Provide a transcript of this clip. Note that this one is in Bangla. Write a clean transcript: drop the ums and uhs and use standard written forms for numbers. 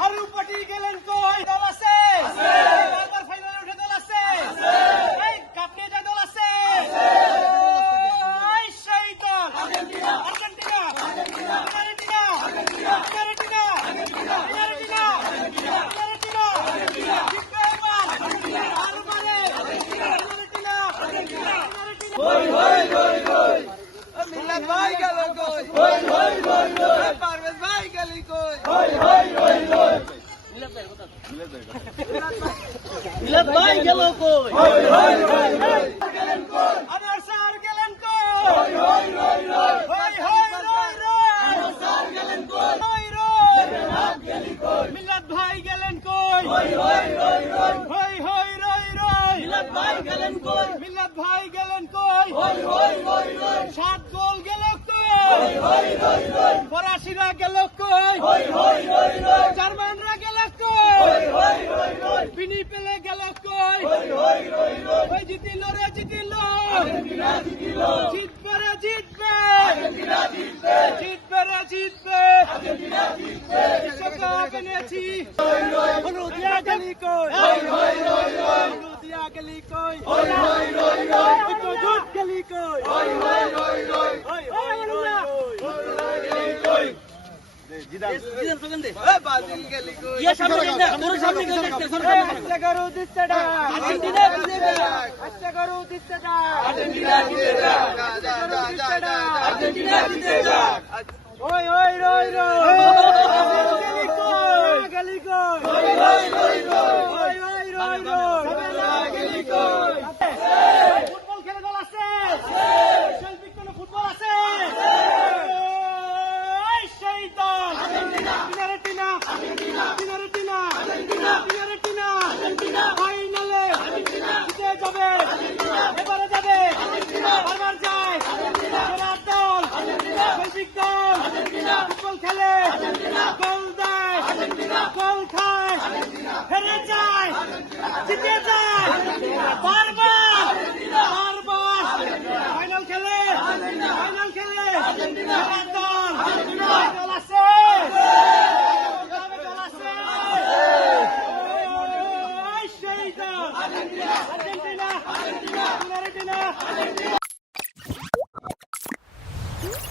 হারু পাটি গেলেন কই? দল আছে? বারবার ফাইনালে উঠে দল আছে? এই কাপ নিয়ে যায় দল আছে? এই সেই দল Argentina, Argentina, Argentina, Argentina, Argentina, Argentina, Argentina, জিতবে এবার, আরো পারে, আর্জেন্টিনা, আর্জেন্টিনা, মিলাদ ভাই গেল কই? পারভেজ ভাই গেলি কই? মিলাদ ভাই গেল কই? আনোয়ার স্যার গেলেন কই? আনোয়ার স্যার গেলেন কই? মিলাদ ভাই গেলেন কই? মিলাদ ভাই গেলেন কই? মিলাদ ভাই গেলেন কই? 7 গোল গেল কই? ফরাসিরা গেল কই? জার্মানরা গেল কই? বিনি পেলে গেল কই? ওই জিতিল রে জিতিল, জিতবে রে জিতবে, জিতবে রে জিতবে, বিশ্বকাপ এনেছি। হলুদিয়া গেলি কই? হলুদিয়া গেলি কই? জুট গেলি কই? বাজিল গেলি কই? আচ্ছা করু দিচ্ছে ডাক, আর্জেন্টিনা দিচ্ছে ডাক, আচ্ছা করু দিচ্ছে ডাক, আর্জেন্টিনা দিচ্ছে ডাক, আর্জেন্টিনা দিচ্ছে ডাক। ওই ওই রই রই গেলি কই? গেলি কই? ওই ওই রই রই গেলি কই? ফুটবল খেলে দল আছে? শৈল্পিক কোন ফুটবল আছে? এই সেই দল Argentina, Argentina, Argentina, Argentina, Argentina, ফাইনালে জিতে যাবে, এবারে যাবে, বারবার যায়, সেরার দল, শৈল্পিক দল, ফুটবল খেলে, গোল দেয়, গোল খায়, হেরে যায়, জিতে যায়, বারবার, ফাইনাল খেলে, সেরার দল, আছে।